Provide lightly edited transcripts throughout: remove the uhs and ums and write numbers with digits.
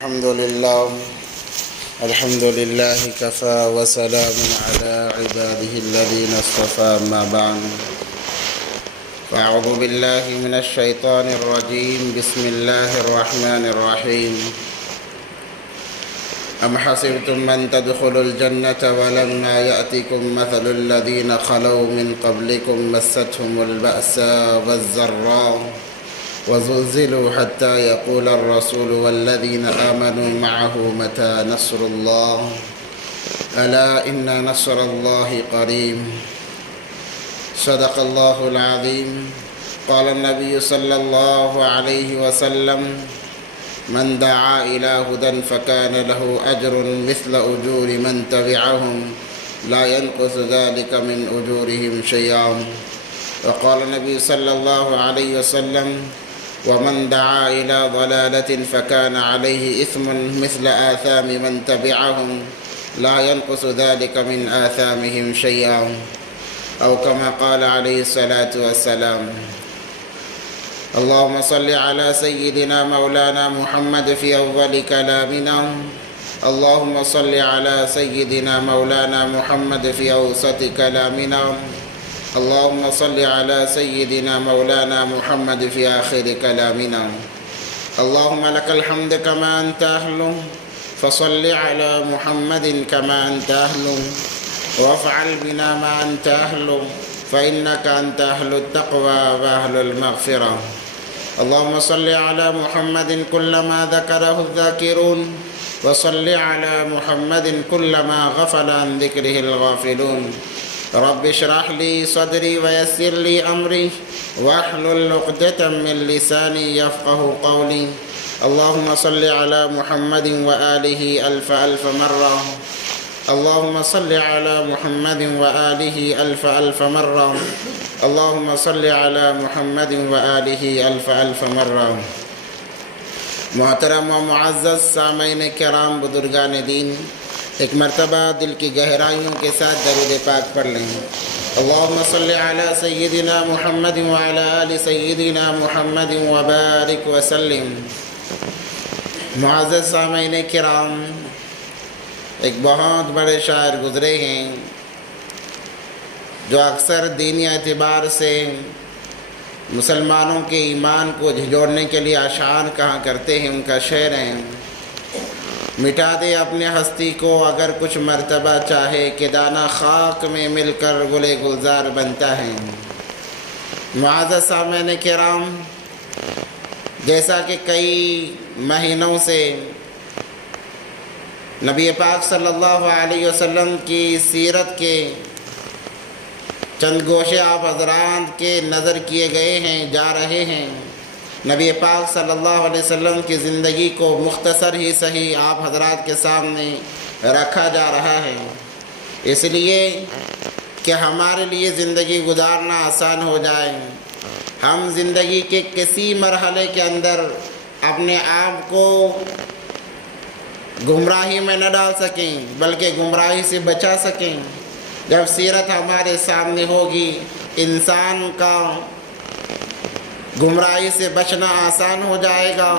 الحمد لله كفى وسلام على عباده الذين اصطفى ما بعد فأعوذ بالله من الشيطان الرجيم بسم الله الرحمن الرحيم أم حسبتم أن تدخلوا الجنة ولما يأتكم مثل الذين خلوا من قبلكم مستهم البأساء والضراء وزلزلوا حتى يقول الرسول والذين آمنوا معه متى نصر الله ألا إن نصر الله قريب صدق الله العظيم قال النبي صلى الله عليه وسلم من دعا إلى هدى فكان له أجر مثل أجور من تبعهم لا ينقص ذلك من أجورهم شيئا وقال النبي صلى الله عليه وسلم ومن دعا إلى ضلالة فكان عليه إثم مثل آثام من تبعهم لا ينقص ذلك من آثامهم شيئا أو كما قال عليه الصلاة والسلام اللهم صل على سيدنا مولانا محمد في أول كلامنا اللهم صل على سيدنا مولانا محمد في أوسط كلامنا اللهم صل على سيدنا مولانا محمد في آخر كلامنا اللهم لك الحمد كما أنت أهله فصل على محمد كما أنت أهله وافعل بنا ما أنت أهله فإنك أنت أهل التقوى وأهل المغفرة اللهم صل على محمد كلما ذكره الذاكرون وصل على محمد كلما غفل عن ذكره الغافلون رب اشرح لي صدري ويسر لي أمري واحلل عقدة من لساني يفقه قولي اللهم صل على محمد وآله ألف ألف مرة اللهم صل على محمد وآله ألف ألف مرة اللهم صل على محمد وآله ألف ألف مرة محترم و معزز سامعین کرام بزرگان دین ایک مرتبہ دل کی گہرائیوں کے ساتھ درود پاک پڑھ لیں اللہم صلی علی سیدنا محمد وعلی آل سیدنا محمد وبارک وسلم معزز سامعین کرام ایک بہت بڑے شاعر گزرے ہیں جو اکثر دینی اعتبار سے مسلمانوں کے ایمان کو جھنجھوڑنے کے لیے اشعار کہا کرتے ہیں ان کا شعر ہے مٹا دے اپنے ہستی کو اگر کچھ مرتبہ چاہے کہ دانہ خاک میں مل کر گل گلزار بنتا ہے معزز سامعین کرام جیسا کہ کئی مہینوں سے نبی پاک صلی اللہ علیہ وسلم کی سیرت کے چند گوشے آپ حضرات کے نظر کیے گئے ہیں جا رہے ہیں نبی پاک صلی اللہ علیہ وسلم کی زندگی کو مختصر ہی صحیح آپ حضرات کے سامنے رکھا جا رہا ہے اس لیے کہ ہمارے لیے زندگی گزارنا آسان ہو جائے ہم زندگی کے کسی مرحلے کے اندر اپنے آپ کو گمراہی میں نہ ڈال سکیں بلکہ گمراہی سے بچا سکیں جب سیرت ہمارے سامنے ہوگی انسان کا گمراہی سے بچنا آسان ہو جائے گا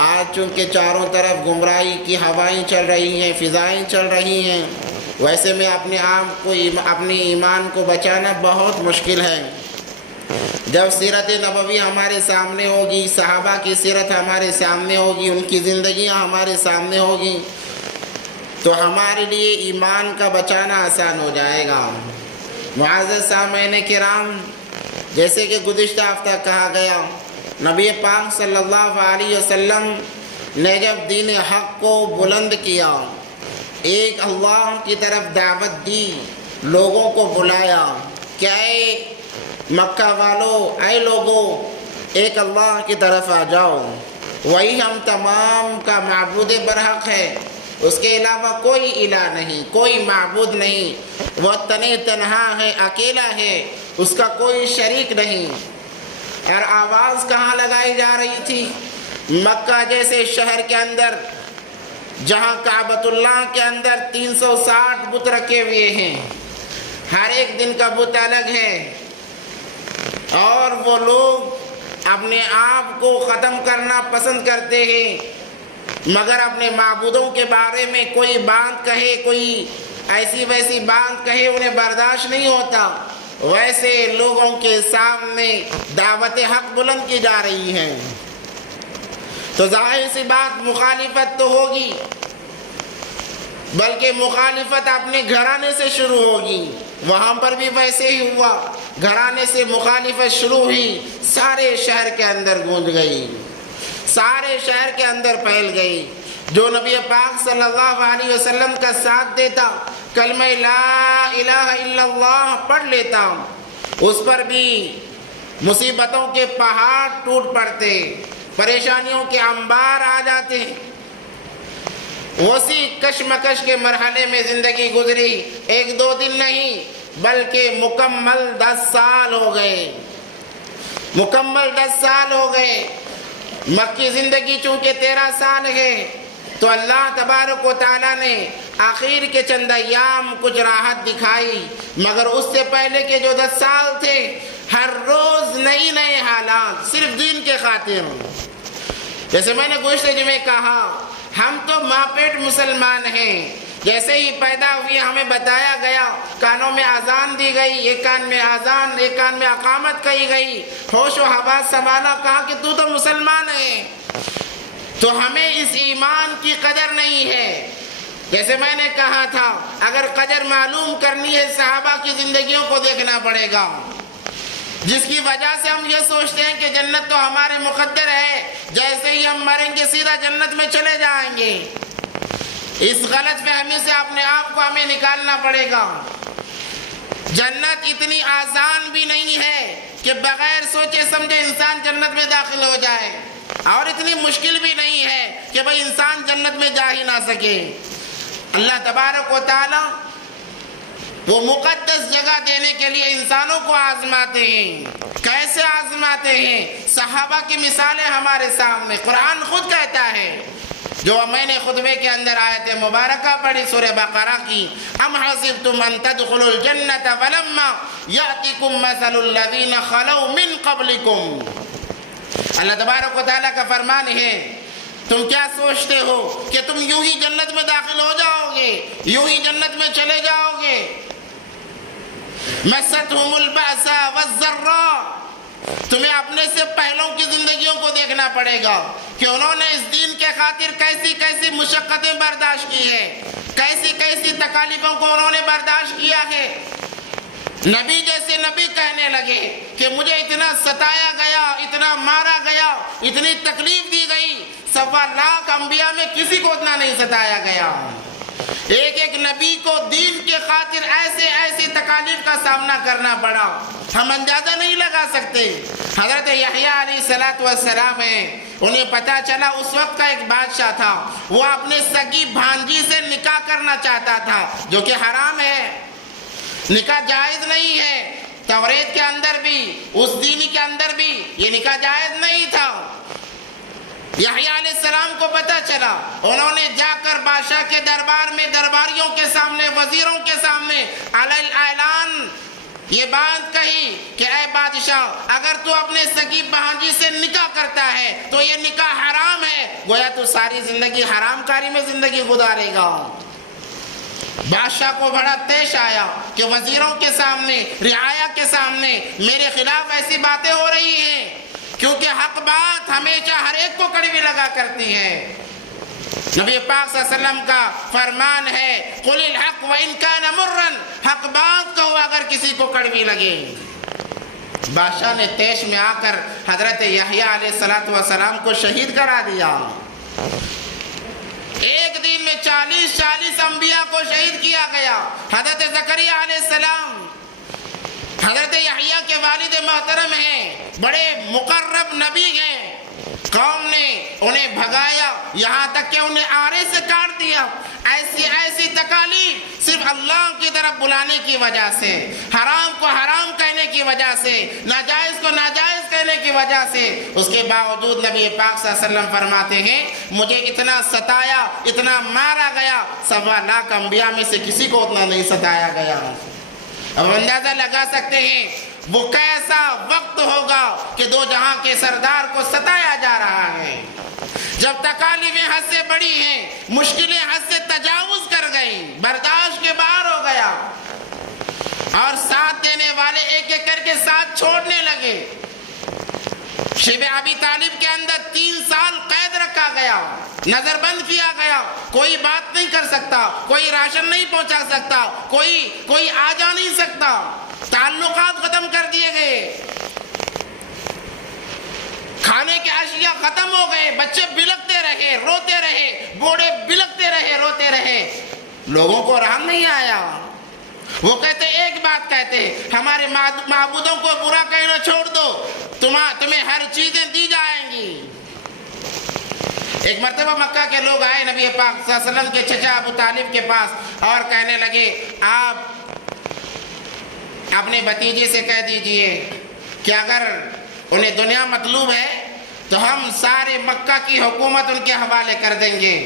آج چونکہ چاروں طرف گمراہی کی ہوائیں چل رہی ہیں فضائیں چل رہی ہیں ویسے میں اپنے آپ کو اپنے ایمان کو بچانا بہت مشکل ہے جب سیرت نبوی ہمارے سامنے ہوگی صحابہ کی سیرت ہمارے سامنے ہوگی ان کی زندگیاں ہمارے سامنے ہوگی تو ہمارے لیے ایمان کا بچانا آسان ہو جائے گا معزز سامعین کرام جیسے کہ گزشتہ ہفتہ کہا گیا نبی پاک صلی اللہ علیہ وسلم نے جب دین حق کو بلند کیا ایک اللہ کی طرف دعوت دی لوگوں کو بلایا کہ اے مکہ والو اے لوگو ایک اللہ کی طرف آ جاؤ وہی ہم تمام کا معبود برحق ہے اس کے علاوہ کوئی الہ نہیں کوئی معبود نہیں وہ تنہا ہے اکیلا ہے اس کا کوئی شریک نہیں اور آواز کہاں لگائی جا رہی تھی مکہ جیسے شہر کے اندر جہاں کعبۃ اللہ کے اندر 360 بت رکھے ہوئے ہیں ہر ایک دن کا بت الگ ہے اور وہ لوگ اپنے آپ کو ختم کرنا پسند کرتے ہیں مگر اپنے معبودوں کے بارے میں کوئی بات کہے، کوئی ایسی ویسی بات کہے انہیں برداشت نہیں ہوتا، ویسے لوگوں کے سامنے دعوت حق بلند کی جا رہی ہے تو ظاہر سی بات مخالفت تو ہوگی، بلکہ مخالفت اپنے گھرانے سے شروع ہوگی۔ وہاں پر بھی ویسے ہی ہوا، گھرانے سے مخالفت شروع ہوئی، سارے شہر کے اندر گونج گئی، سارے شہر کے اندر پھیل گئی۔ جو نبی پاک صلی اللہ علیہ وسلم کا ساتھ دیتا، کلمہ لا الہ الا اللہ پڑھ لیتا، اس پر بھی مصیبتوں کے پہاڑ ٹوٹ پڑتے، پریشانیوں کے انبار آ جاتے۔ اسی کشمکش کے مرحلے میں زندگی گزری، 1-2 دن نہیں بلکہ مکمل 10 سال ہو گئے، مکمل 10 سال ہو گئے۔ مکی زندگی چونکہ 13 سال ہے تو اللہ تبارک و تعالیٰ نے آخر کے چند ایام کچھ راحت دکھائی، مگر اس سے پہلے کے جو 10 سال تھے ہر روز نئی نئے حالات، صرف دین کے خاطر۔ جیسے میں نے گزشتہ جمعے کہا، ہم تو ماں پیٹ مسلمان ہیں، جیسے ہی پیدا ہوئے ہمیں بتایا گیا، کانوں میں اذان دی گئی، ایک کان میں اذان ایک کان میں اقامت کہی گئی، ہوش و حواس سنبھالا، کہا کہ تو مسلمان ہے، تو ہمیں اس ایمان کی قدر نہیں ہے۔ جیسے میں نے کہا تھا، اگر قدر معلوم کرنی ہے صحابہ کی زندگیوں کو دیکھنا پڑے گا، جس کی وجہ سے ہم یہ سوچتے ہیں کہ جنت تو ہمارے مقدر ہے، جیسے ہی ہم مریں گے سیدھا جنت میں چلے جائیں گے۔ اس غلط فہمی سے اپنے آپ کو ہمیں نکالنا پڑے گا۔ جنت اتنی آسان بھی نہیں ہے کہ بغیر سوچے سمجھے انسان جنت میں داخل ہو جائے، اور اتنی مشکل بھی نہیں ہے کہ بھئی انسان جنت میں جا ہی نہ سکے۔ اللہ تبارک و تعالی وہ مقدس جگہ دینے کے لیے انسانوں کو آزماتے ہیں۔ کیسے آزماتے ہیں؟ صحابہ کی مثالیں ہمارے سامنے، قرآن خود کہتا ہے، جو میں نے خطبے کے اندر آیت مبارکہ پڑھی سورہ بقرہ کی، ام حسبتم ان تدخلوا الجنۃ ولما یأتکم مثل الذین خلوا من قبلکم۔ اللہ تبارک و تعالیٰ کا فرمان ہے، تم کیا سوچتے ہو کہ تم یوں ہی جنت میں داخل ہو جاؤ گے، یوں ہی جنت میں چلے جاؤ گے؟ مستہم البأساء والضراء، تمہیں اپنے سے پہلوں کی زندگیوں کو دیکھنا پڑے گا کہ انہوں نے اس دین کے خاطر کیسی کیسی مشقتیں برداشت کی ہیں، کیسی کیسی تکالیفوں کو انہوں نے برداشت کیا ہے۔ نبی جیسے نبی کہنے لگے کہ مجھے اتنا ستایا گیا، اتنا مارا گیا، اتنی تکلیف دی گئی، 1.25 لاکھ انبیاء میں کسی کو اتنا نہیں ستایا گیا۔ ایک ایک نبی کو دین کے خاطر ایسے ایسی تکالیف کا سامنا کرنا پڑا، ہم اندازہ نہیں لگا سکتے۔ حضرت یحییٰ علیہ السلام ہیں، انہیں پتا چلا اس وقت کا ایک بادشاہ تھا، وہ اپنے سگی بھانجی سے نکاح کرنا چاہتا تھا، جو کہ حرام ہے، نکاح جائز نہیں ہے۔ توریت کے اندر بھی، اس دینی کے اندر بھی یہ نکاح جائز نہیں تھا۔ یحییٰ علیہ السلام کو پتہ چلا، انہوں نے جا کر بادشاہ کے دربار میں، درباریوں کے سامنے، وزیروں کے سامنے علی اعلان یہ بات کہی کہ اے بادشاہ، اگر تو اپنے سگی بھانجی سے نکاح کرتا ہے تو یہ نکاح حرام ہے، گویا تو ساری زندگی حرام کاری میں زندگی گزارے گا۔ بادشاہ کو بڑا طیش آیا کہ وزیروں کے سامنے، رعایا کے سامنے میرے خلاف ایسی باتیں ہو رہی ہیں، کیونکہ حق بات ہمیشہ ہر ایک کو کڑوی لگا کرتی ہے۔ نبی پاک صلی اللہ علیہ وسلم کا فرمان ہے، قل الحق وان کان مرا، حق بات کہو اگر کسی کو کڑوی لگے۔ بادشاہ نے طیش میں آ کر حضرت یحییٰ علیہ السلام کو شہید کرا دیا۔ ایک دن میں 40 انبیاء کو شہید کیا گیا۔ حضرت زکریا علیہ السلام حضرت یحییٰ کے والد محترم ہیں، بڑے مقرب نبی ہیں، قوم نے انہیں بھگایا، یہاں تک کہ انہیں آرے سے کاٹ دیا۔ ایسی ایسی تکالیف صرف اللہ کی طرف بلانے کی وجہ سے، حرام کو حرام کہنے کی وجہ سے، ناجائز کو ناجائز کہنے کی وجہ سے، اس کے باوجود نبی پاک صلی اللہ علیہ وسلم فرماتے ہیں، مجھے اتنا ستایا، اتنا مارا گیا، 1.25 لاکھ انبیاء میں سے کسی کو اتنا نہیں ستایا گیا۔ اب اندازہ لگا سکتے ہیں وہ کیسا وقت ہوگا کہ دو جہاں کے سردار کو ستایا جا رہا ہے، جب تکالیفیں حد سے بڑی ہیں، مشکلیں حد سے تجاوز کر گئیں، برداشت کے باہر ہو گیا، اور ساتھ دینے والے ایک ایک کر کے ساتھ چھوڑنے لگے۔ شیب ابی طالب کے اندر 3 سال قید رکھا گیا، نظر بند کیا گیا، کوئی بات نہیں کر سکتا، کوئی راشن نہیں پہنچا سکتا، کوئی آ جا نہیں سکتا، تعلقات ختم کر دیے گئے، کھانے کے اشیاء ختم ہو گئے، بچے بلکتے رہے، روتے رہے، بوڑھے بلکتے رہے، روتے رہے، لوگوں کو رحم نہیں آیا۔ وہ کہتے ایک بات کہتے، ہمارے معبودوں کو برا کہنا چھوڑ دو، تمہیں ہر چیزیں دی جائیں گی۔ ایک مرتبہ مکہ کے لوگ آئے نبی پاک صلی اللہ علیہ وسلم کے چچا ابو طالب کے پاس اور کہنے لگے، آپ اپنے بھتیجے سے کہہ دیجئے کہ اگر انہیں دنیا مطلوب ہے تو ہم سارے مکہ کی حکومت ان کے حوالے کر دیں گے،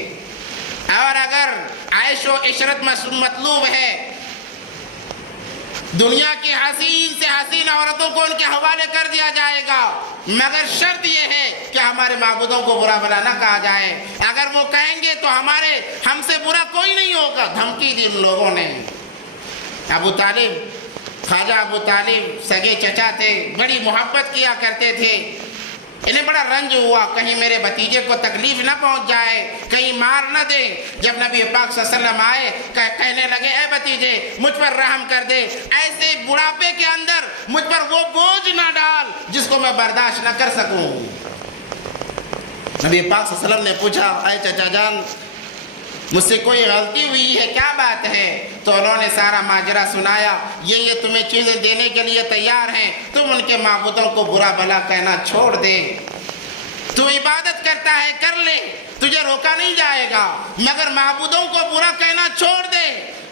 اور اگر عیش و عشرت مطلوب ہے، دنیا کی حسین سے حسین عورتوں کو ان کے حوالے کر دیا جائے گا، مگر شرط یہ ہے کہ ہمارے معبودوں کو برا بھلا نہ کہا جائے، اگر وہ کہیں گے تو ہم سے برا کوئی نہیں ہوگا۔ دھمکی دی ان لوگوں نے۔ ابو طالب، خواجہ ابو طالب سگے چچا تھے، بڑی محبت کیا کرتے تھے، انہیں بڑا رنج ہوا کہیں میرے بھتیجے کو تکلیف نہ پہنچ جائے، کہیں مار نہ دے۔ جب نبی پاک صلی اللہ علیہ وسلم آئے، کہنے لگے اے بھتیجے مجھ پر رحم کر دے، ایسے بڑھاپے کے اندر مجھ پر وہ بوجھ نہ ڈال جس کو میں برداشت نہ کر سکوں۔ نبی پاک صلی اللہ علیہ وسلم نے پوچھا، اے چچا جان مجھ سے کوئی غلطی ہوئی ہے، کیا بات ہے؟ تو انہوں نے سارا ماجرا سنایا، یہ تمہیں چیزیں دینے کے لیے تیار ہیں، تم ان کے معبودوں کو برا بھلا کہنا چھوڑ دے، تو عبادت کرتا ہے کر لے، تجھے روکا نہیں جائے گا، مگر معبودوں کو برا کہنا چھوڑ دے۔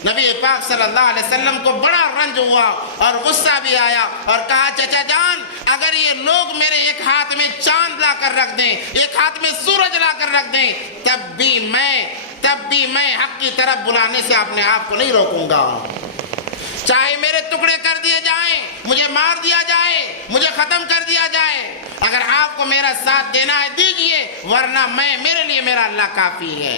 نبی پاک صلی اللہ علیہ وسلم کو بڑا رنج ہوا اور غصہ بھی آیا، اور کہا چچا جان اگر یہ لوگ میرے ایک ہاتھ میں چاند لا کر رکھ دیں، ایک ہاتھ میں سورج لا کر رکھ دیں، تب بھی میں حق کی طرف بلانے سے اپنے آپ کو نہیں روکوں گا، چاہے میرے ٹکڑے کر دیے جائیں، مجھے مار دیا جائے، مجھے ختم کر دیا جائے، اگر آپ کو میرا ساتھ دینا ہے دیجئے، ورنہ میرے لیے میرا اللہ کافی ہے۔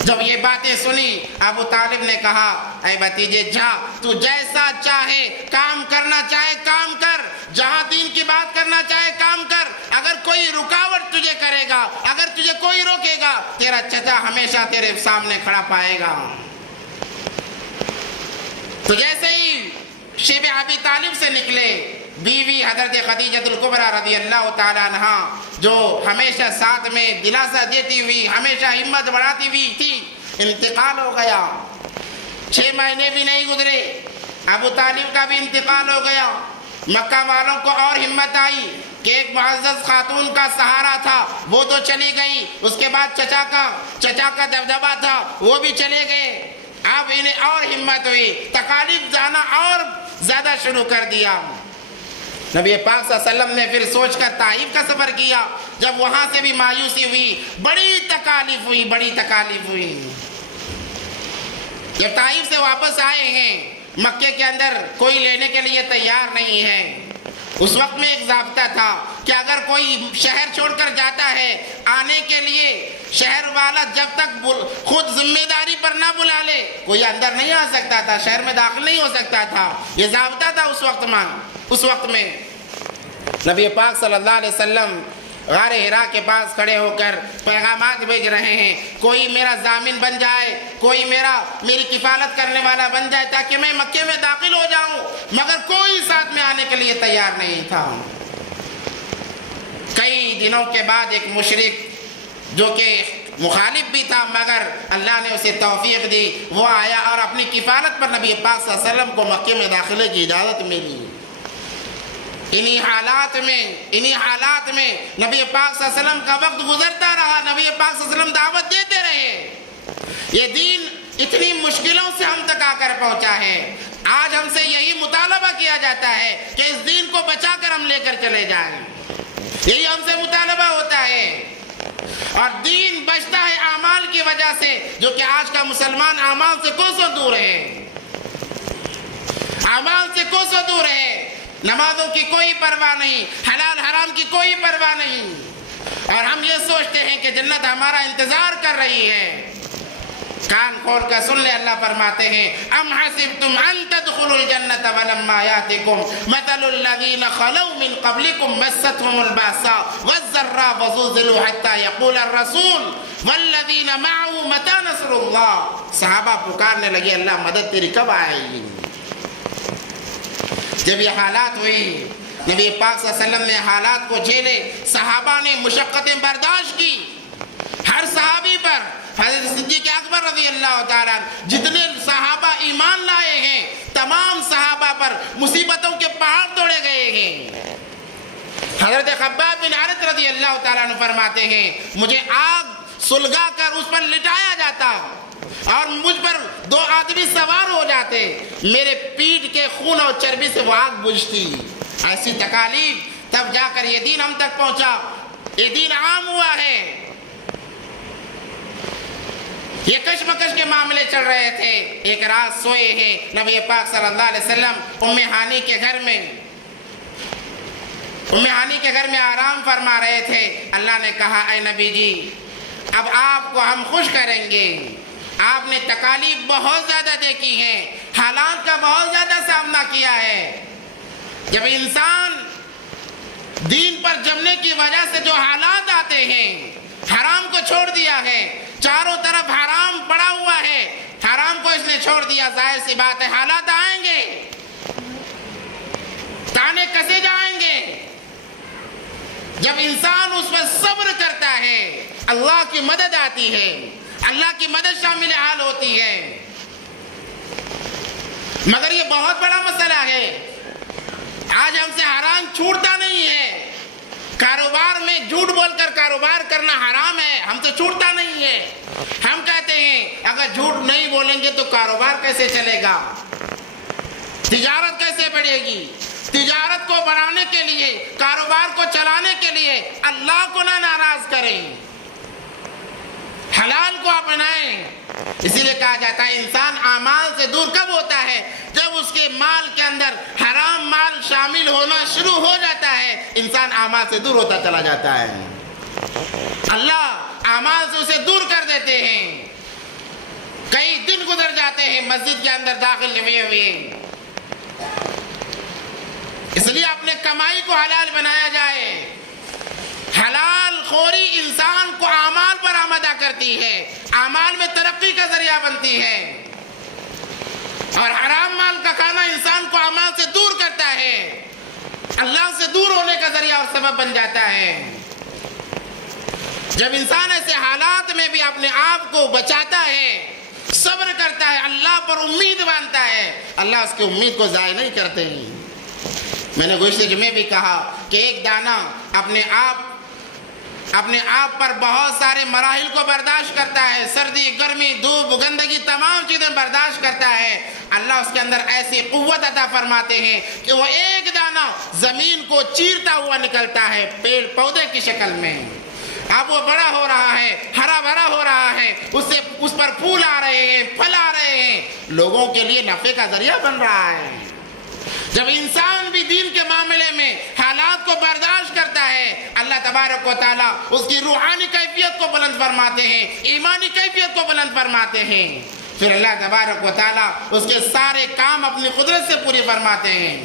جب یہ باتیں سنی ابو طالب نے کہا، اے بھتیجے جا، تو جیسا چاہے کام کرنا چاہے کام کر، جہاں دین کی بات کرنا چاہے کام کر، اگر کوئی رکاوٹ تجھے کرے گا، اگر تجھے کوئی روکے گا، تیرا چچا ہمیشہ تیرے سامنے کھڑا پائے گا۔ تو جیسے ہی شیب ابی طالب سے نکلے، بیوی حضرت خدیجہ الکبریٰ رضی اللہ تعالیٰ عنہا جو ہمیشہ ساتھ میں دلاسا دیتی ہوئی، ہمیشہ ہمت بڑھاتی ہوئی تھی، انتقال ہو گیا۔ 6 مہینے بھی نہیں گزرے، ابو طالب کا بھی انتقال ہو گیا۔ مکہ والوں کو اور ہمت آئی کہ ایک معزز خاتون کا سہارا تھا، وہ تو چلی گئی، اس کے بعد چچا کا دبدبا تھا، وہ بھی چلے گئے۔ اب انہیں اور ہمت ہوئی، تکالیف جانا اور زیادہ شروع کر دیا۔ نبی پاک صلی اللہ علیہ وسلم نے پھر سوچ کر طائف کا سفر کیا، جب وہاں سے بھی مایوسی ہوئی، بڑی تکالیف ہوئی۔ جب طائف سے واپس آئے ہیں، مکے کے اندر کوئی لینے کے لیے تیار نہیں ہے۔ اس وقت میں ایک ضابطہ تھا کہ اگر کوئی شہر چھوڑ کر جاتا ہے، آنے کے لیے شہر والا جب تک خود ذمہ داری پر نہ بلا لے، کوئی اندر نہیں آ سکتا تھا، شہر میں داخل نہیں ہو سکتا تھا۔ یہ ضابطہ تھا اس وقت میں۔ نبی پاک صلی اللہ علیہ وسلم غار حرا کے پاس کھڑے ہو کر پیغامات بھیج رہے ہیں، کوئی میرا ضامن بن جائے، کوئی میری کفالت کرنے والا بن جائے تاکہ میں مکے میں داخل ہو جاؤں، مگر کوئی ساتھ میں آنے کے لیے تیار نہیں تھا۔ کئی دنوں کے بعد ایک مشرک جو کہ مخالف بھی تھا مگر اللہ نے اسے توفیق دی، وہ آیا اور اپنی کفالت پر نبی پاک صلی اللہ علیہ وسلم کو مکے میں داخلے کی اجازت ملی۔ انہی حالات میں نبی پاک صلی اللہ علیہ وسلم کا وقت گزرتا رہا، نبی پاک صلی اللہ علیہ وسلم دعوت دیتے رہے۔ یہ دین اتنی مشکلوں سے ہم تک آ کر پہنچا ہے، آج ہم سے یہی مطالبہ کیا جاتا ہے کہ اس دین کو بچا کر ہم لے کر چلے جائیں، یہی ہم سے مطالبہ ہوتا ہے۔ اور دین بچتا ہے اعمال کی وجہ سے، جو کہ آج کا مسلمان اعمال سے کوسوں دور ہے، اعمال سے کوسوں دور ہے۔ نمازوں کی کوئی پرواہ نہیں، حلال حرام کی کوئی پرواہ نہیں، اور ہم یہ سوچتے ہیں کہ جنت ہمارا انتظار کر رہی ہے۔ کان کھول کر سن لے، اللہ فرماتے ہیں ام حسبتم ان تدخلوا الجنت ولما یاتکم مثل الذین خلوا من قبلکم مستهم البأساء والضراء وزلزلوا حتى يقول الرسول والذین معه متى نصر اللہ۔ صحابہ پکارنے لگے اللہ مدد تیری کب آئے گی؟ جب یہ حالات ہوئی، نبی پاک صلی اللہ علیہ وسلم نے حالات کو جھیلے، صحابہ نے مشقتیں برداشت کی، ہر صحابی پر، حضرت صدیق اکبر رضی اللہ تعالیٰ جتنے صحابہ ایمان لائے ہیں تمام صحابہ پر مصیبتوں کے پہاڑ توڑے گئے ہیں۔ حضرت خباب بن عرط رضی اللہ تعالیٰ عنہ فرماتے ہیں مجھے آگ سلگا کر اس پر لٹایا جاتا اور مجھ پر 2 آدمی سوار ہو جاتے، میرے پیٹھ کے خون اور چربی سے وہ آگ بجھتی۔ ایسی تکالیف، تب جا کر یہ دین ہم تک پہنچا، یہ دین عام ہوا ہے۔ یہ کشمکش کے معاملے چل رہے تھے، ایک رات سوئے ہیں نبی پاک صلی اللہ علیہ وسلم ام ہانی کے گھر میں آرام فرما رہے تھے۔ اللہ نے کہا اے نبی جی اب آپ کو ہم خوش کریں گے، آپ نے تکالیف بہت زیادہ دیکھی ہیں، حالات کا بہت زیادہ سامنا کیا ہے۔ جب انسان دین پر جمنے کی وجہ سے جو حالات آتے ہیں، حرام کو چھوڑ دیا ہے، چاروں طرف حرام پڑا ہوا ہے، حرام کو اس نے چھوڑ دیا، ظاہر سی بات ہے حالات آئیں گے، تانے کسے جائیں گے۔ جب انسان اس پر صبر کرتا ہے اللہ کی مدد آتی ہے، اللہ کی مدد شامل حال ہوتی ہے۔ مگر یہ بہت بڑا مسئلہ ہے، آج ہم سے حرام چھوٹتا نہیں ہے۔ کاروبار میں جھوٹ بول کر کاروبار کرنا حرام ہے، ہم سے چھوٹتا نہیں ہے۔ ہم کہتے ہیں اگر جھوٹ نہیں بولیں گے تو کاروبار کیسے چلے گا، تجارت کیسے بڑھے گی؟ تجارت کو بڑھانے کے لیے، کاروبار کو چلانے کے لیے اللہ کو نہ ناراض کریں، حلال کو اپنائیں۔ اسی لیے کہا جاتا ہے انسان اعمال سے دور کب ہوتا ہے؟ جب اس کے مال کے اندر حرام مال شامل ہونا شروع ہو جاتا ہے، انسان اعمال سے دور ہوتا چلا جاتا ہے، اللہ اعمال سے اسے دور کر دیتے ہیں۔ کئی دن گزر جاتے ہیں مسجد کے اندر داخل ہوئے، اس لیے اپنے کمائی کو حلال بنایا جائے۔ حلال خوری انسان کو اعمال پر آمادہ کرتی ہے، اعمال میں ترقی کا ذریعہ بنتی ہے، اور حرام مال کا کھانا انسان کو اعمال سے دور کرتا ہے، اللہ سے دور ہونے کا ذریعہ اور سبب بن جاتا ہے۔ جب انسان ایسے حالات میں بھی اپنے آپ کو بچاتا ہے، صبر کرتا ہے، اللہ پر امید باندھتا ہے، اللہ اس کی امید کو ضائع نہیں کرتے ہیں۔ میں نے گزشتہ جمعے بھی کہا کہ ایک دانہ اپنے آپ پر بہت سارے مراحل کو برداشت کرتا ہے، سردی، گرمی، دھوپ، گندگی، تمام چیزیں برداشت کرتا ہے، اللہ اس کے اندر ایسی قوت عطا فرماتے ہیں کہ وہ ایک دانہ زمین کو چیرتا ہوا نکلتا ہے پیڑ پودے کی شکل میں۔ اب وہ بڑا ہو رہا ہے، ہرا بھرا ہو رہا ہے، اس پر پھول آ رہے ہیں، پھل آ رہے ہیں، لوگوں کے لیے نفع کا ذریعہ بن رہا ہے۔ جب انسان بھی دین کے معاملے میں حالات کو برداشت کرتا ہے، اللہ تبارک و تعالیٰ اس کی روحانی کیفیت کو بلند فرماتے ہیں، ایمانی کیفیت کو بلند فرماتے ہیں، پھر اللہ تبارک و تعالیٰ اس کے سارے کام اپنی قدرت سے پوری فرماتے ہیں۔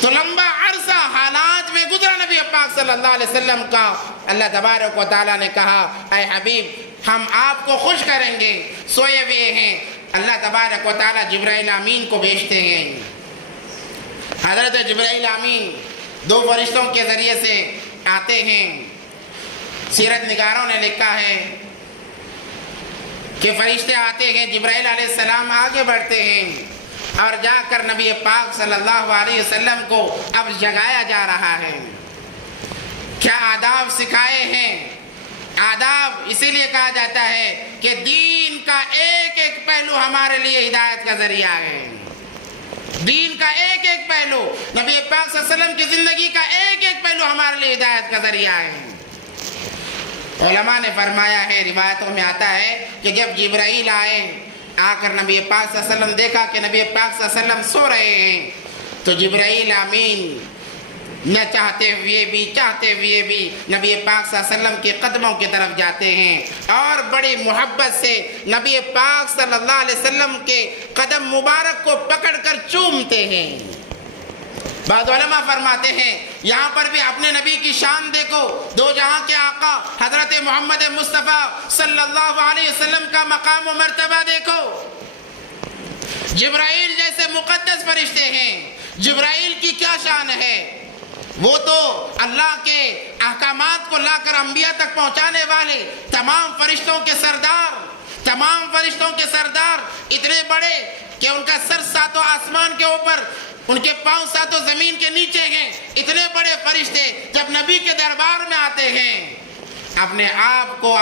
تو لمبا عرصہ حالات میں گزرا نبی پاک صلی اللہ علیہ وسلم کا، اللہ تبارک و تعالیٰ نے کہا اے حبیب ہم آپ کو خوش کریں گے، سوئے ہوئے ہیں۔ اللہ تبارک و تعالیٰ جبرائیل امین کو بھیجتے ہیں۔ حضرت جبرائیل امین 2 فرشتوں کے ذریعے سے آتے ہیں۔ سیرت نگاروں نے لکھا ہے کہ فرشتے آتے ہیں، جبرائیل علیہ السلام آگے بڑھتے ہیں اور جا کر نبی پاک صلی اللہ علیہ وسلم کو اب جگایا جا رہا ہے۔ کیا آداب سکھائے ہیں؟ آداب اسی لیے کہا جاتا ہے کہ دین کا ایک ایک پہلو ہمارے لیے ہدایت کا ذریعہ ہے۔ دین کا ایک ایک پہلو، نبی پاک صلی اللہ علیہ وسلم کی زندگی کا ایک ایک پہلو ہمارے لیے ہدایت کا ذریعہ ہے۔ علماء نے فرمایا ہے، روایتوں میں آتا ہے کہ جب جبرائیل آئے آ کر نبی پاک صلی اللہ علیہ وسلم دیکھا کہ نبی پاک صلی اللہ علیہ وسلم سو رہے ہیں، تو جبرائیل امین نہ چاہتے ہوئے بھی نبی پاک صلی اللہ علیہ وسلم کے قدموں کی طرف جاتے ہیں اور بڑی محبت سے نبی پاک صلی اللہ علیہ وسلم کے قدم مبارک کو پکڑ کر چومتے ہیں۔ بعض علماء فرماتے ہیں یہاں پر بھی اپنے نبی کی شان دیکھو، دو جہاں کے آقا حضرت محمد مصطفیٰ صلی اللہ علیہ وسلم کا مقام و مرتبہ دیکھو۔ جبرائیل جیسے مقدس فرشتے ہیں، جبرائیل کی کیا شان ہے؟ وہ تو اللہ کے احکامات کو لا کر انبیاء تک پہنچانے والے تمام فرشتوں کے سردار، اتنے بڑے کہ ان کا سر ساتوں آسمان کے اوپر، ان کے پاؤں ساتوں زمین کے نیچے ہیں۔ اتنے بڑے فرشتے جب نبی کے دربار میں آتے ہیں، اپنے آپ کو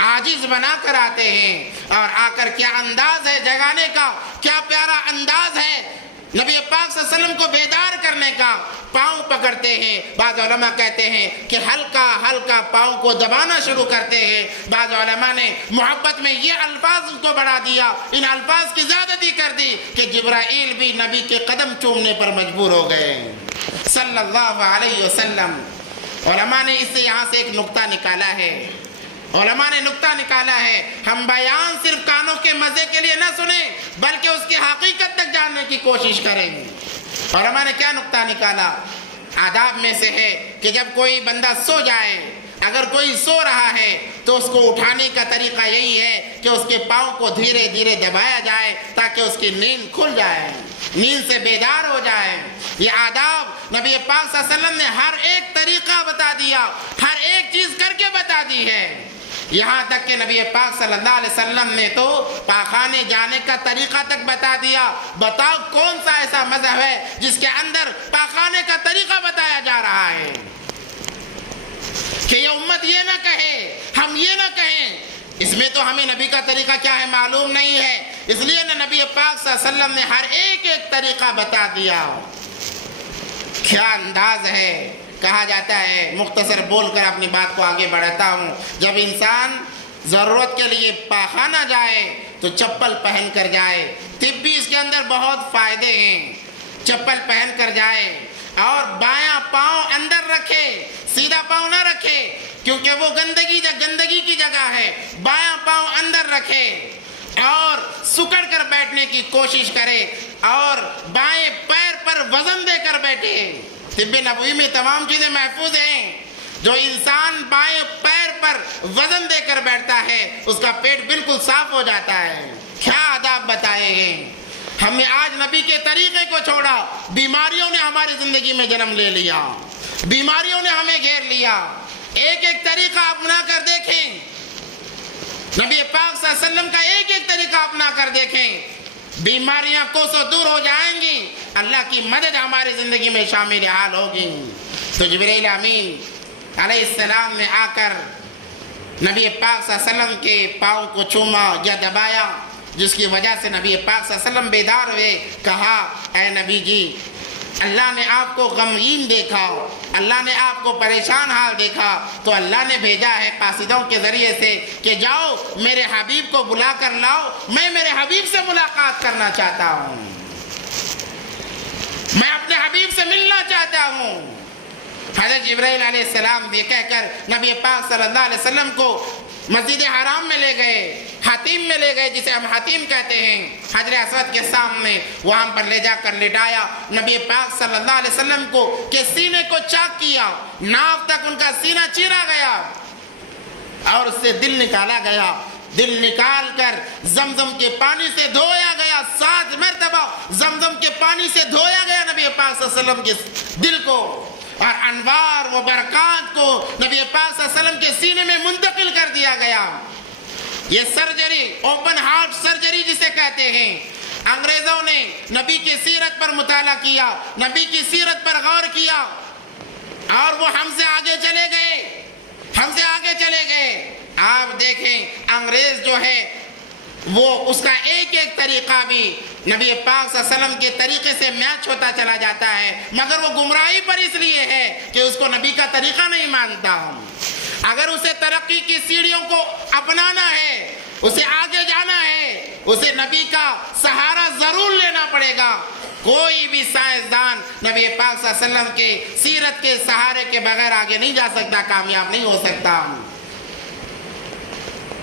عاجز بنا کر آتے ہیں، اور آ کر کیا انداز ہے جگانے کا، کیا پیارا انداز ہے نبی پاک صلی اللہ علیہ وسلم کو بیدار کرنے کا۔ پاؤں پکڑتے ہیں، بعض علماء کہتے ہیں کہ ہلکا پاؤں کو دبانا شروع کرتے ہیں۔ بعض علماء نے محبت میں یہ الفاظ کو بڑھا دیا، ان الفاظ کی زیادتی کر دی کہ جبرائیل بھی نبی کے قدم چومنے پر مجبور ہو گئے صلی اللہ علیہ وسلم۔ علماء نے اس سے یہاں سے ایک نقطہ نکالا ہے، ہم بیان صرف کانوں کے مزے کے لیے نہ سنیں بلکہ اس کی حقیقت تک جاننے کی کوشش کریں۔ علماء نے کیا نقطہ نکالا؟ آداب میں سے ہے کہ جب کوئی بندہ سو جائے، اگر کوئی سو رہا ہے تو اس کو اٹھانے کا طریقہ یہی ہے کہ اس کے پاؤں کو دھیرے دھیرے دبایا جائے تاکہ اس کی نیند کھل جائے، نیند سے بیدار ہو جائے۔ یہ آداب نبی پاک صلی اللہ علیہ وسلم نے ہر ایک طریقہ بتا دیا، ہر ایک چیز کر کے بتا دی ہے۔ یہاں تک کہ نبی پاک صلی اللہ علیہ وسلم نے تو پاخانے جانے کا طریقہ تک بتا دیا۔ بتاؤ کون سا ایسا مذہب ہے جس کے اندر پاخانے کا طریقہ بتایا جا رہا ہے کہ یہ امت یہ نہ کہے، ہم یہ نہ کہیں؟ اس میں تو ہمیں نبی کا طریقہ کیا ہے معلوم نہیں ہے، اس لیے نبی پاک صلی اللہ علیہ وسلم نے ہر ایک طریقہ بتا دیا۔ کیا انداز ہے! کہا جاتا ہے، مختصر بول کر اپنی بات کو آگے بڑھاتا ہوں، جب انسان ضرورت کے لیے پاخانہ جائے تو چپل پہن کر جائے۔ طبی اس کے اندر بہت فائدے ہیں۔ چپل پہن کر جائے اور بایاں پاؤں اندر رکھے، سیدھا پاؤں نہ رکھے کیونکہ وہ گندگی کی جگہ ہے۔ بایاں پاؤں اندر رکھے اور سکڑ کر بیٹھنے کی کوشش کرے اور بائیں پیر پر وزن دے کر بیٹھے۔ طب نبوی میں تمام چیزیں محفوظ ہیں۔ جو انسان بائیں پیر پر وزن دے کر بیٹھتا ہے اس کا پیٹ بالکل صاف ہو جاتا ہے۔ کیا آداب بتائے ہیں! ہم نے آج نبی کے طریقے کو چھوڑا، بیماریوں نے ہماری زندگی میں جنم لے لیا، بیماریوں نے ہمیں گھیر لیا۔ ایک طریقہ اپنا کر دیکھیں، نبی پاک صلی اللہ علیہ وسلم کا ایک طریقہ اپنا کر دیکھیں، بیماریاں کوسوں دور ہو جائیں گی، اللہ کی مدد ہماری زندگی میں شامل حال ہوگی۔ تو جبرائیل امین علیہ السلام نے آ کر نبی پاک صلی اللہ علیہ وسلم کے پاؤں کو چوما یا دبایا، جس کی وجہ سے نبی پاک صلی اللہ علیہ وسلم بیدار ہوئے۔ کہا، اے نبی جی، اللہ نے آپ کو غمگین دیکھا، اللہ نے آپ کو پریشان حال دیکھا تو اللہ نے بھیجا ہے قاصدوں کے ذریعے سے کہ جاؤ میرے حبیب کو بلا کر لاؤ، میں میرے حبیب سے ملاقات کرنا چاہتا ہوں، میں اپنے حبیب سے ملنا چاہتا ہوں۔ حضرت جبرائیل علیہ السلام یہ کہہ کر نبی پاک صلی اللہ علیہ وسلم کو مسجد حرام میں لے گئے، حتیم میں لے گئے، جسے ہم حتیم کہتے ہیں، حجر اسود کے سامنے وہاں پر لے جا کر لٹایا۔ نبی پاک صلی اللہ علیہ وسلم کو کہ سینے کو چاک کیا، ناف تک ان کا سینہ چیرا گیا اور اس سے دل نکالا گیا، دل نکال کر زمزم کے پانی سے دھویا گیا، 7 مرتبہ زمزم کے پانی سے دھویا گیا نبی پاک صلی اللہ علیہ وسلم کے دل کو، اور انوار و برکات کو نبی پاک صلی اللہ علیہ وسلم کے سینے میں منتقل کر دیا گیا۔ یہ سرجری، اوپن ہارٹ سرجری جسے کہتے ہیں، انگریزوں نے نبی کی سیرت پر مطالعہ کیا، نبی کی سیرت پر غور کیا اور وہ ہم سے آگے چلے گئے۔ آپ دیکھیں انگریز جو ہے وہ اس کا ایک طریقہ بھی نبی پاک صلی اللہ علیہ وسلم کے طریقے سے میچ ہوتا چلا جاتا ہے، مگر وہ گمراہی پر اس لیے ہے کہ اس کو نبی کا طریقہ نہیں مانتا۔ اگر اسے ترقی کی سیڑھیوں کو اپنانا ہے، اسے آگے جانا ہے، اسے نبی کا سہارا ضرور لینا پڑے گا۔ کوئی بھی سائنسدان نبی پاک صلی اللہ علیہ وسلم کے سیرت کے سہارے کے بغیر آگے نہیں جا سکتا، کامیاب نہیں ہو سکتا۔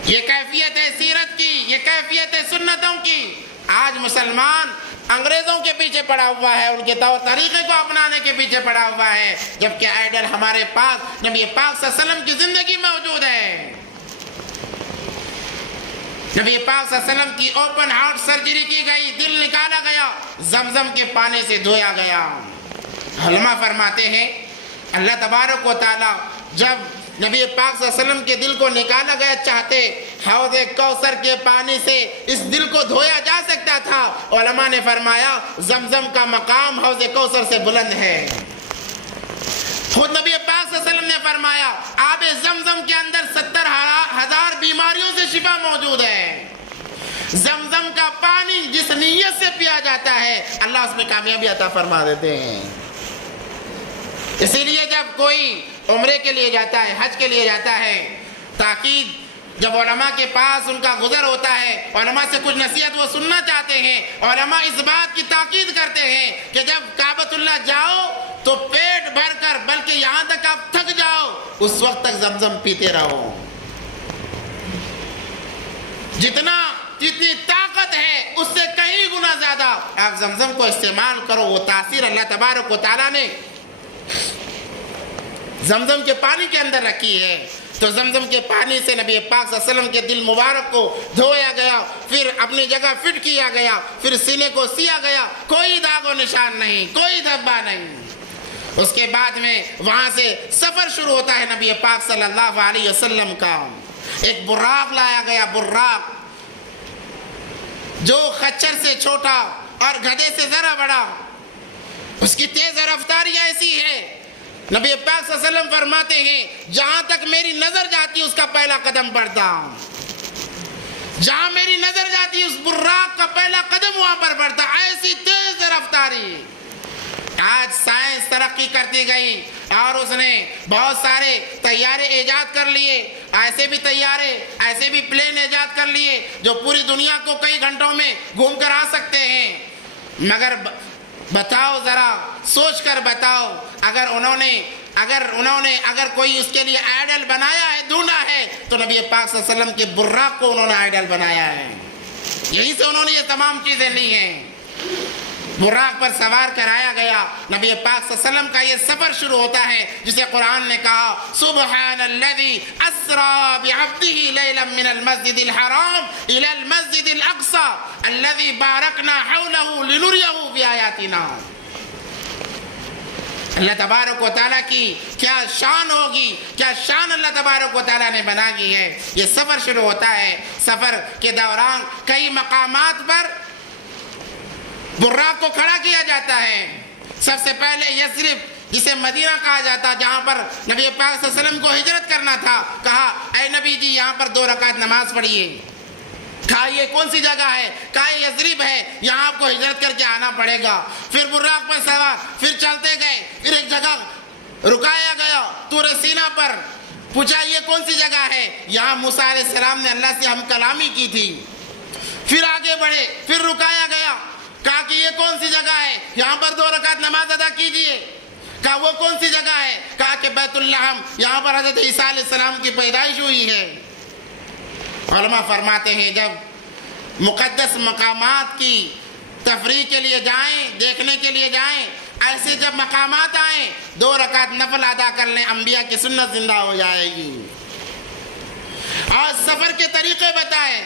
یہ کیفیت ہے سیرت کی، یہ کیفیت ہے سنتوں کی۔ آج مسلمان انگریزوں کے پیچھے پڑا ہوا ہے، ان کے طور طریقے کو اپنانے کے پیچھے پڑا ہوا ہے، جبکہ آئیڈل ہمارے پاس نبی پاک صلی اللہ علیہ وسلم کی زندگی موجود ہے۔ نبی پاک صلی اللہ علیہ وسلم کی اوپن ہارٹ سرجری کی گئی، دل نکالا گیا، زمزم کے پانی سے دھویا گیا۔ علماء فرماتے ہیں اللہ تبارک و تعالی جب نبی پاک صلی اللہ علیہ وسلم کے دل کو نکالا گیا، چاہتے حوض کوثر کے پانی سے اس دل کو دھویا جا سکتا تھا۔ علماء نے فرمایا زمزم کا مقام حوض کوثر سے بلند ہے۔ خود نبی پاک صلی اللہ علیہ وسلم نے فرمایا آب زمزم کے اندر 70,000 بیماریوں سے شفا موجود ہے۔ زمزم کا پانی جس نیت سے پیا جاتا ہے اللہ اس میں کامیابی عطا فرما دیتے ہیں۔ اسی لیے جب کوئی عمرے کے لیے جاتا ہے، حج کے لیے جاتا ہے، تاکید جب علماء کے پاس ان کا گزر ہوتا ہے، علماء سے کچھ نصیحت وہ سننا چاہتے ہیں، علماء اس بات کی تاکید کرتے ہیں کہ جب کعبۃ اللہ جاؤ تو پیٹ بھر کر، بلکہ یہاں تک آپ تھک جاؤ اس وقت تک زمزم پیتے رہو۔ جتنی طاقت ہے اس سے کئی گنا زیادہ آپ زمزم کو استعمال کرو۔ وہ تاثیر اللہ تبارک و تعالیٰ نے زمزم کے پانی کے اندر رکھی ہے۔ تو زمزم کے پانی سے نبی پاک صلی اللہ علیہ وسلم کے دل مبارک کو دھویا گیا، پھر اپنی جگہ فٹ کیا گیا، پھر سینے کو سیا گیا، کوئی داغ و نشان نہیں، کوئی دھبا نہیں۔ اس کے بعد میں وہاں سے سفر شروع ہوتا ہے نبی پاک صلی اللہ علیہ وسلم کا۔ ایک براق لایا گیا، براق جو خچر سے چھوٹا اور گدھے سے ذرا بڑا، اس کی تیز رفتاری ایسی ہے نبی پاک صلی اللہ علیہ وسلم فرماتے ہیں جہاں تک میری نظر جاتی اس کا پہلا قدم بڑھتا، جہاں میری نظر جاتی اس براق کا پہلا قدم وہاں پر بڑھتا، ایسی تیز رفتاری۔ آج سائنس ترقی کرتی گئی اور اس نے بہت سارے طیارے ایجاد کر لیے، ایسے بھی طیارے، ایسے بھی پلین ایجاد کر لیے جو پوری دنیا کو کئی گھنٹوں میں گھوم کر آ سکتے ہیں۔ مگر بتاؤ ذرا، سوچ کر بتاؤ، اگر کوئی اس کے لیے آئیڈل بنایا ہے، ڈھونڈا ہے، تو نبی پاک صلی اللہ علیہ وسلم کے براق کو انہوں نے آئیڈل بنایا ہے۔ یہی سے انہوں نے یہ تمام چیزیں لی ہیں۔ براق پر سوار کرایا گیا، نبی پاک صلی اللہ علیہ وسلم کا یہ سفر شروع ہوتا ہے جسے قرآن نے کہا سبحان الذی اسری بعبدہ لیلا من المسجد الحرام الی المسجد الاقصی الذی بارکنا حولہ لنریہ بآیاتنا۔ اللہ تبارک و تعالیٰ کی کیا شان ہوگی، کیا شان اللہ تبارک و تعالیٰ نے بنا دی ہے۔ یہ سفر شروع ہوتا ہے، سفر کے دوران کئی مقامات پر براق کو کھڑا کیا جاتا ہے۔ سب سے پہلے یثرب جسے مدینہ کہا جاتا، جہاں پر نبی پاک صلی اللہ علیہ وسلم کو ہجرت کرنا تھا، کہا اے نبی جی یہاں پر 2 رکعت نماز پڑھیے۔ کہا یہ کون سی جگہ ہے؟ کہا یہ یثرب ہے، یہاں آپ کو ہجرت کر کے آنا پڑے گا۔ پھر براق پر سوار، پھر چلتے گئے، پھر ایک جگہ رکایا گیا طور سینا پر، پوچھا یہ کون سی جگہ ہے؟ یہاں موسیٰ علیہ السلام نے اللہ سے ہم کلامی کی تھی۔ پھر آگے بڑھے، پھر رکایا گیا، کہا کہ یہ کون سی جگہ ہے؟ یہاں پر 2 رکعت نماز ادا کیجئے۔ کہا وہ کون سی جگہ ہے؟ کہا کہ بیت اللحم، یہاں پر حضرت عیسیٰ علیہ السلام کی پیدائش ہوئی ہے۔ علماء فرماتے ہیں جب مقدس مقامات کی تفریح کے لیے جائیں، دیکھنے کے لیے جائیں، ایسے جب مقامات آئیں 2 رکعت نفل ادا کر لیں، انبیاء کی سنت زندہ ہو جائے گی۔ اور سفر کے طریقے بتائیں،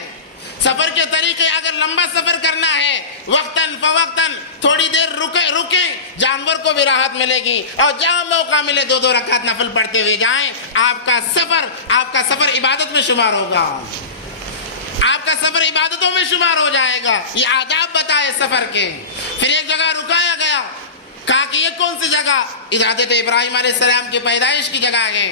سفر کے طریقے، اگر لمبا سفر کرنا ہے وقتاً فوقتاً تھوڑی دیر رکیں، جانور کو بھی راحت ملے گی، اور جہاں موقع ملے 2 رکعت نفل پڑھتے ہوئے جائیں۔ آپ کا سفر عبادت میں شمار ہوگا، آپ کا سفر عبادتوں میں شمار ہو جائے گا۔ یہ آداب بتائے سفر کے۔ پھر ایک جگہ رکایا گیا، کہا کہ یہ کون سی جگہ؟ حضرت ابراہیم علیہ السلام کی پیدائش کی جگہ ہے۔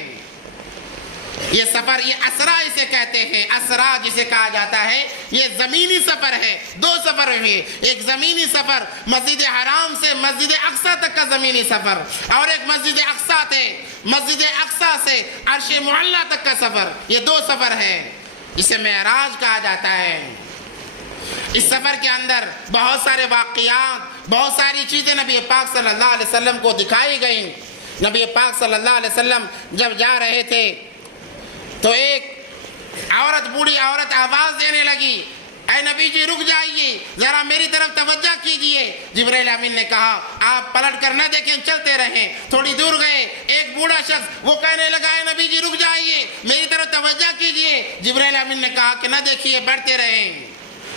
یہ سفر، یہ اسرا اسے کہتے ہیں، اسرا جسے کہا جاتا ہے، یہ زمینی سفر ہے۔ 2 سفر ہوئے، ایک زمینی سفر مسجد حرام سے مسجد اقصی تک کا زمینی سفر، اور ایک مسجد اقصی سے عرش معلی تک کا سفر۔ یہ 2 سفر ہے۔ جسے معراج کہا جاتا ہے۔ اس سفر کے اندر بہت سارے واقعات، بہت ساری چیزیں نبی پاک صلی اللہ علیہ وسلم کو دکھائی گئیں۔ نبی پاک صلی اللہ علیہ وسلم جب جا رہے تھے تو ایک عورت، بوڑھی عورت آواز دینے لگی، اے نبی جی رک جائیے، ذرا میری طرف توجہ کیجئے۔ جبرائیل امین نے کہا آپ پلٹ کر نہ دیکھیں، چلتے رہیں۔ تھوڑی دور گئے، ایک بوڑھا شخص وہ کہنے لگا، اے نبی جی رک جائیے، میری طرف توجہ کیجئے۔ جبرائیل امین نے کہا کہ نہ دیکھیے، بڑھتے رہیں۔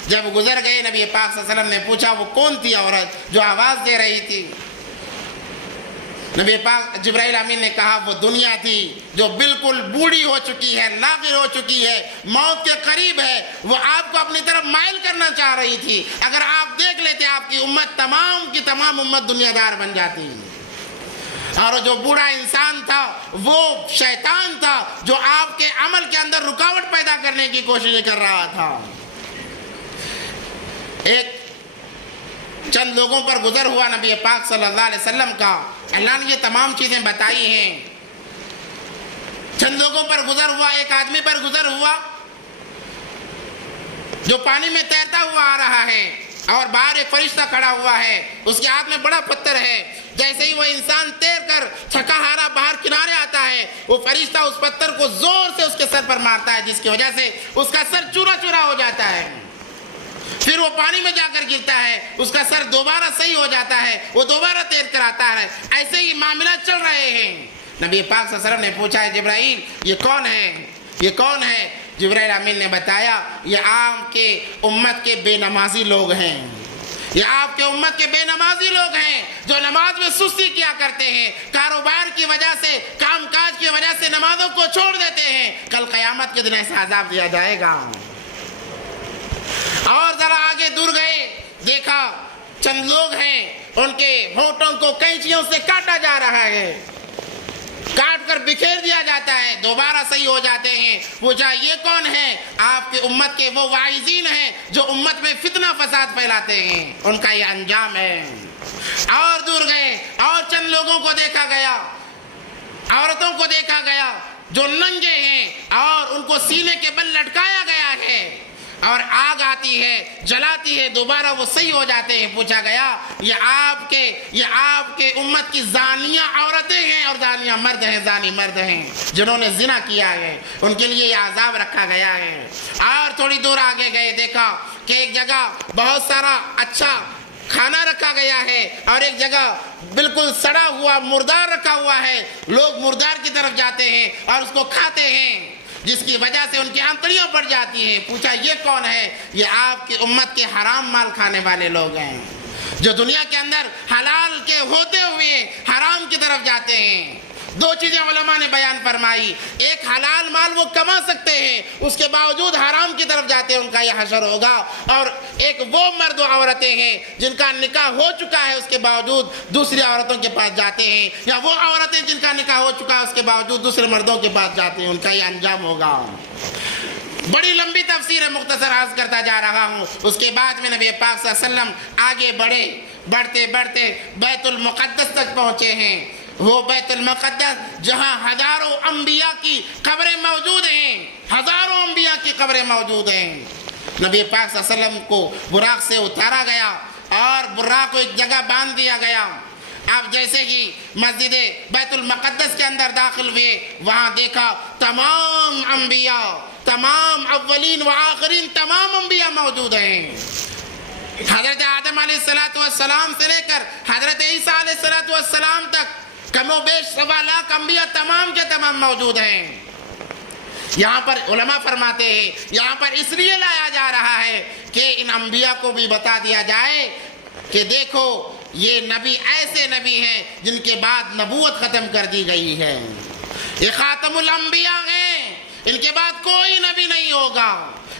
جب گزر گئے، نبی پاک صلی اللہ علیہ وسلم نے پوچھا وہ کون تھی عورت جو آواز دے رہی تھی؟ نبی پاک جبرائیل امین نے کہا وہ دنیا تھی جو بالکل بوڑھی ہو چکی ہے، لاغر ہو چکی ہے، موت کے قریب ہے، وہ آپ کو اپنی طرف مائل کرنا چاہ رہی تھی۔ اگر آپ دیکھ لیتے آپ کی امت تمام کی تمام امت دنیا دار بن جاتی۔ اور جو بوڑھا انسان تھا وہ شیطان تھا جو آپ کے عمل کے اندر رکاوٹ پیدا کرنے کی کوشش کر رہا تھا۔ ایک چند لوگوں پر گزر ہوا نبی پاک صلی اللہ علیہ وسلم کا، اللہ نے یہ تمام چیزیں بتائی ہیں۔ چند لوگوں پر گزر ہوا، ایک آدمی پر گزر ہوا جو پانی میں تیرتا ہوا آ رہا ہے اور باہر ایک فرشتہ کھڑا ہوا ہے، اس کے ہاتھ میں بڑا پتھر ہے۔ جیسے ہی وہ انسان تیر کر تھکا ہارا باہر کنارے آتا ہے، وہ فرشتہ اس پتھر کو زور سے اس کے سر پر مارتا ہے، جس کی وجہ سے اس کا سر چورا چورا ہو جاتا ہے۔ پھر وہ پانی میں جا کر گرتا ہے، اس کا سر دوبارہ صحیح ہو جاتا ہے، وہ دوبارہ تیر کر آتا ہے۔ ایسے ہی معاملات چل رہے ہیں۔ نبی پاک صلی اللہ علیہ وسلم نے پوچھا ہے جبرائیل یہ کون ہے، یہ کون ہے؟ جبرائیل امین نے بتایا یہ آپ کے امت کے بے نمازی لوگ ہیں، یہ آپ کے امت کے بے نمازی لوگ ہیں جو نماز میں سستی کیا کرتے ہیں، کاروبار کی وجہ سے، کام کاج کی وجہ سے نمازوں کو چھوڑ دیتے ہیں۔ کل قیامت کے دن ایسا عذاب دیا جائے گا۔ اور ذرا آگے دور گئے، دیکھا چند لوگ ہیں ان کے ہونٹوں کو کینچیوں سے کاٹا جا رہا ہے، کاٹ کر بکھیر دیا جاتا ہے، دوبارہ صحیح ہو جاتے ہیں۔ پوچھا یہ کون ہے؟ آپ کی امت کے وہ واعظین ہیں جو امت میں فتنہ فساد پھیلاتے ہیں، ان کا یہ انجام ہے۔ اور دور گئے اور چند لوگوں کو دیکھا گیا، عورتوں کو دیکھا گیا جو ننگے ہیں اور ان کو سینے کے بل لٹکایا گیا ہے، اور آگ آتی ہے، جلاتی ہے، دوبارہ وہ صحیح ہو جاتے ہیں۔ پوچھا گیا یہ آپ کے امت کی زانیہ عورتیں ہیں اور زانیہ مرد ہیں، زانی مرد ہیں جنہوں نے زنا کیا ہے، ان کے لیے یہ عذاب رکھا گیا ہے۔ اور تھوڑی دور آگے گئے، دیکھا کہ ایک جگہ بہت سارا اچھا کھانا رکھا گیا ہے اور ایک جگہ بالکل سڑا ہوا مردار رکھا ہوا ہے۔ لوگ مردار کی طرف جاتے ہیں اور اس کو کھاتے ہیں، جس کی وجہ سے ان کی آنتڑیاں پڑ جاتی ہیں۔ پوچھا یہ کون ہے؟ یہ آپ کی امت کے حرام مال کھانے والے لوگ ہیں جو دنیا کے اندر حلال کے ہوتے ہوئے حرام کی طرف جاتے ہیں۔ دو چیزیں علماء نے بیان فرمائی، ایک حلال مال وہ کما سکتے ہیں، اس کے باوجود حرام کی طرف جاتے ہیں، ان کا یہ حشر ہوگا۔ اور ایک وہ مرد و عورتیں ہیں جن کا نکاح ہو چکا ہے، اس کے باوجود دوسری عورتوں کے پاس جاتے ہیں، یا وہ عورتیں جن کا نکاح ہو چکا ہے اس کے باوجود دوسرے مردوں کے پاس جاتے ہیں، ان کا یہ انجام ہوگا۔ بڑی لمبی تفسیر ہے، مختصر عرض کرتا جا رہا ہوں۔ اس کے بعد میں نبی پاک صلی اللہ علیہ وسلم آگے بڑھے، بڑھتے بڑھتے بیت المقدس تک پہنچے ہیں۔ وہ بیت المقدس جہاں ہزاروں انبیاء کی قبریں موجود ہیں، ہزاروں انبیاء کی قبریں موجود ہیں۔ نبی پاک صلی اللہ علیہ وسلم کو براق سے اتارا گیا اور براق کو ایک جگہ باندھ دیا گیا۔ آپ جیسے ہی مسجد بیت المقدس کے اندر داخل ہوئے، وہاں دیکھا تمام انبیاء، تمام اولین و آخرین تمام انبیاء موجود ہیں۔ حضرت آدم علیہ السلام سے لے کر حضرت عیسیٰ علیہ السلام تک کم و بیش 1.25 لاکھ انبیاء تمام کے تمام موجود ہیں۔ یہاں پر علماء فرماتے ہیں یہاں پر اس لیے لایا جا رہا ہے کہ ان انبیاء کو بھی بتا دیا جائے کہ دیکھو یہ نبی ایسے نبی ہیں جن کے بعد نبوت ختم کر دی گئی ہے، یہ خاتم الانبیاء ہیں، ان کے بعد کوئی نبی نہیں ہوگا،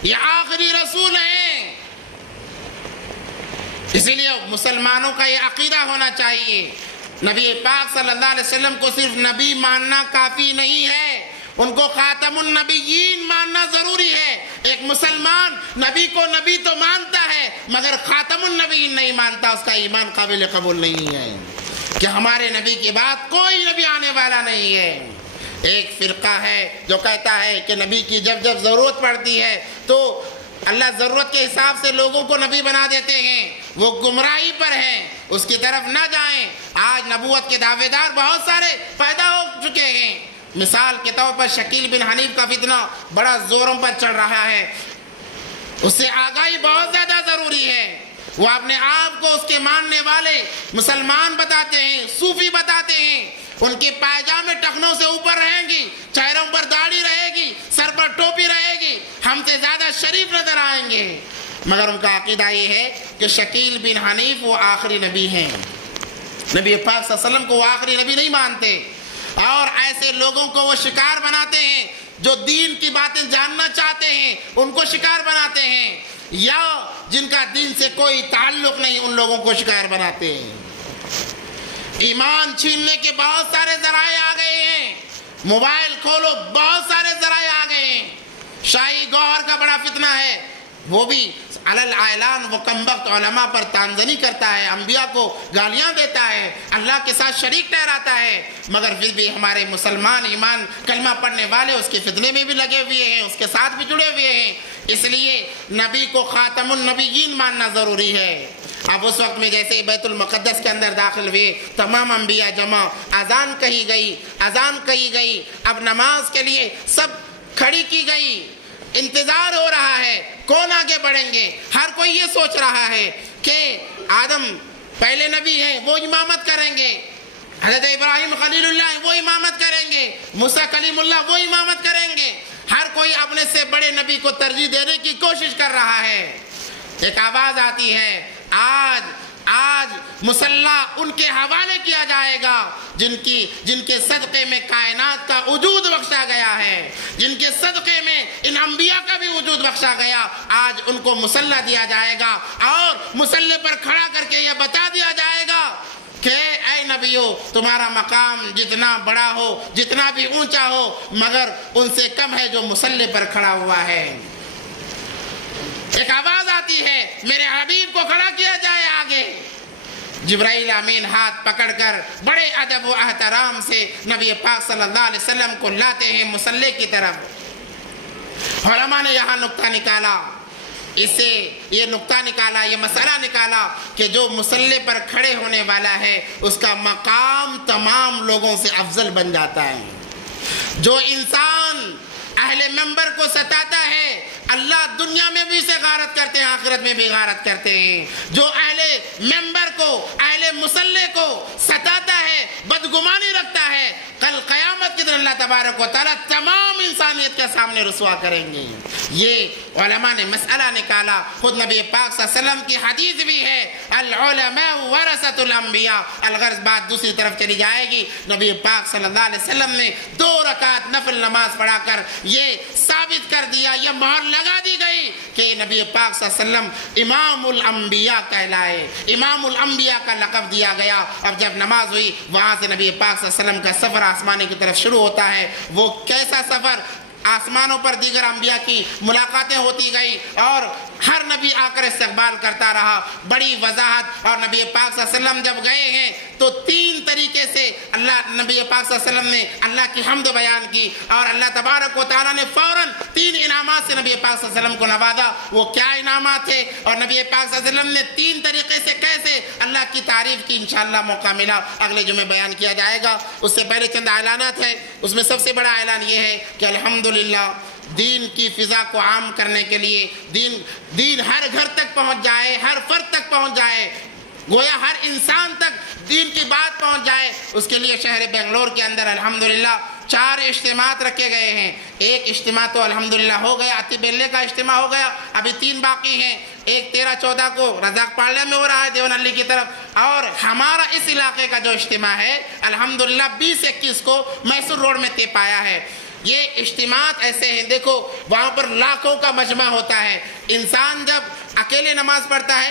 یہ آخری رسول ہیں۔ اسی لیے مسلمانوں کا یہ عقیدہ ہونا چاہیے، نبی پاک صلی اللہ علیہ وسلم کو صرف نبی ماننا کافی نہیں ہے، ان کو خاتم النبیین ماننا ضروری ہے۔ ایک مسلمان نبی کو نبی تو مانتا ہے مگر خاتم النبیین نہیں مانتا، اس کا ایمان قابل قبول نہیں ہے کہ ہمارے نبی کے بعد کوئی نبی آنے والا نہیں ہے۔ ایک فرقہ ہے جو کہتا ہے کہ نبی کی جب جب ضرورت پڑتی ہے تو اللہ ضرورت کے حساب سے لوگوں کو نبی بنا دیتے ہیں، وہ گمراہی پر ہیں، اس کی طرف نہ جائیں۔ آج نبوت کے دعوے دار بہت سارے پیدا ہو چکے ہیں۔ مثال کے طور پر شکیل بن حنیف کا فتنہ بڑا زوروں پر چڑھ رہا ہے، اس سے آگاہی بہت زیادہ ضروری ہے۔ وہ اپنے آپ کو اس کے ماننے والے مسلمان بتاتے ہیں، صوفی بتاتے ہیں، ان کے پائجامے ٹخنوں سے اوپر رہیں گی، چہروں پر داڑھی رہے گی، سر پر ٹوپی رہے گی، ہم سے زیادہ شریف نظر آئیں گے، مگر ان کا عقیدہ یہ ہے کہ شکیل بن حنیف وہ آخری نبی ہیں، نبی پاک صلی اللہ علیہ وسلم کو وہ آخری نبی نہیں مانتے، اور ایسے لوگوں کو وہ شکار بناتے ہیں جو دین کی باتیں جاننا چاہتے ہیں، ان کو شکار بناتے ہیں، یا جن کا دین سے کوئی تعلق نہیں ان لوگوں کو شکار بناتے ہیں۔ ایمان چھیننے کے بہت سارے ذرائع آ گئے ہیں، موبائل کھولو بہت سارے ذرائع آ گئے ہیں۔ شاہی گوہر کا بڑا فتنہ ہے، وہ بھی علل اعلان وہ کمبخت علماء پر تانزنی کرتا ہے، انبیاء کو گالیاں دیتا ہے، اللہ کے ساتھ شریک ٹھہراتا ہے، مگر پھر بھی ہمارے مسلمان ایمان کلمہ پڑھنے والے اس کے فتنے میں بھی لگے ہوئے ہیں، اس کے ساتھ بھی جڑے ہوئے ہیں۔ اس لیے نبی کو خاتم النبیین ماننا ضروری ہے۔ اب اس وقت میں جیسے بیت المقدس کے اندر داخل ہوئے، تمام انبیاء جمع، اذان کہی گئی، اب نماز کے لیے سب کھڑی کی گئی، انتظار ہو رہا ہے کون آگے بڑھیں گے۔ ہر کوئی یہ سوچ رہا ہے کہ آدم پہلے نبی ہیں، وہ امامت کریں گے، حضرت ابراہیم خلیل اللہ وہ امامت کریں گے، موسیٰ کلیم اللہ وہ امامت کریں گے۔ ہر کوئی اپنے سے بڑے نبی کو ترجیح دینے کی کوشش کر رہا ہے۔ ایک آواز آتی ہے، آج مصلی ان کے حوالے کیا جائے گا جن کے صدقے میں کائنات کا وجود بخشا گیا ہے، جن کے صدقے میں ان انبیاء کا بھی وجود بخشا گیا، آج ان کو مصلی دیا جائے گا، اور مصلی پر کھڑا کر کے یہ بتا دیا جائے گا کہ اے نبیو تمہارا مقام جتنا بڑا ہو، جتنا بھی اونچا ہو، مگر ان سے کم ہے جو مصلی پر کھڑا ہوا ہے۔ ایک آواز آتی ہے، میرے حبیب کو کھڑا کیا جائے آگے۔ جبرائیل امین ہاتھ پکڑ کر بڑے ادب و احترام سے نبی پاک صلی اللہ علیہ وسلم کو لاتے ہیں مصلی کی طرف۔ علماء نے یہاں نقطہ نکالا، یہ مسئلہ نکالا کہ جو مصلی پر کھڑے ہونے والا ہے اس کا مقام تمام لوگوں سے افضل بن جاتا ہے۔ جو انسان اہل منبر کو ستاتا ہے، اللہ دنیا میں بھی اسے غارت کرتے ہیں، آخرت میں بھی غارت کرتے ہیں۔ جو اہل منبر کو، اہل مصلی کو ستاتا ہے، بدگمانی رکھتا ہے، کل قیامت کے دن اللہ تبارک و تعالیٰ تمام انسانیت کے سامنے رسوا کریں گے۔ یہ علماء نے مسئلہ نکالا، خود نبی پاک صلی اللہ علیہ وسلم کی حدیث بھی ہے، العلماء ورثۃ الانبیاء۔ الغرض بات دوسری طرف چلی جائے گی، نبی پاک صلی اللہ علیہ وسلم نے 2 رکعت نفل نماز پڑھا کر یہ ثابت کر دیا، یہ مہر لگا دی گئی کہ نبی پاک صلی اللہ علیہ وسلم امام الانبیاء کہلائے، امام الانبیاء کا لقب دیا گیا۔ اب جب نماز ہوئی، وہاں سے نبی پاک صلی اللہ علیہ وسلم کا سفر آسمانے کی طرف شروع ہوتا ہے۔ وہ کیسا سفر؟ آسمانوں پر دیگر انبیاء کی ملاقاتیں ہوتی گئی اور ہر نبی آ کر استقبال کرتا رہا، بڑی وضاحت۔ اور نبی پاک صلی اللہ علیہ وسلم جب گئے ہیں تو 3 طریقے سے نبی پاک صلی اللہ علیہ وسلم نے اللہ کی حمد بیان کی، اور اللہ تبارک و تعالیٰ نے فوراً 3 انعامات سے نبی پاک صلی اللہ علیہ وسلم کو نوازا۔ وہ کیا انعامات تھے اور نبی پاک صلی اللہ علیہ وسلم نے 3 طریقے سے کیسے اللہ کی تعریف کی، انشاءاللہ موقع ملا اگلے جمعے بیان کیا جائے گا۔ اس سے پہلے چند اعلانات ہیں، اس میں سب سے بڑا اعلان یہ ہے کہ الحمدللہ دین کی فضا کو عام کرنے کے لیے دین ہر گھر تک پہنچ جائے، ہر فرد تک پہنچ جائے، گویا ہر انسان تک دین کی بات پہنچ جائے، اس کے لیے شہر بنگلور کے اندر الحمدللہ 4 اجتماعات رکھے گئے ہیں۔ ایک اجتماع تو الحمدللہ ہو گیا، اتی بیلے کا اجتماع ہو گیا، ابھی 3 باقی ہیں۔ ایک 13-14 کو رزاق پارلے میں ہو رہا ہے دیون علی کی طرف، اور ہمارا اس علاقے کا جو اجتماع ہے الحمدللہ 20-21 کو میسور روڈ میں طے پایا ہے۔ یہ اجتماعات ایسے ہیں، دیکھو وہاں پر لاکھوں کا مجمع ہوتا ہے، انسان جب اکیلے نماز پڑھتا ہے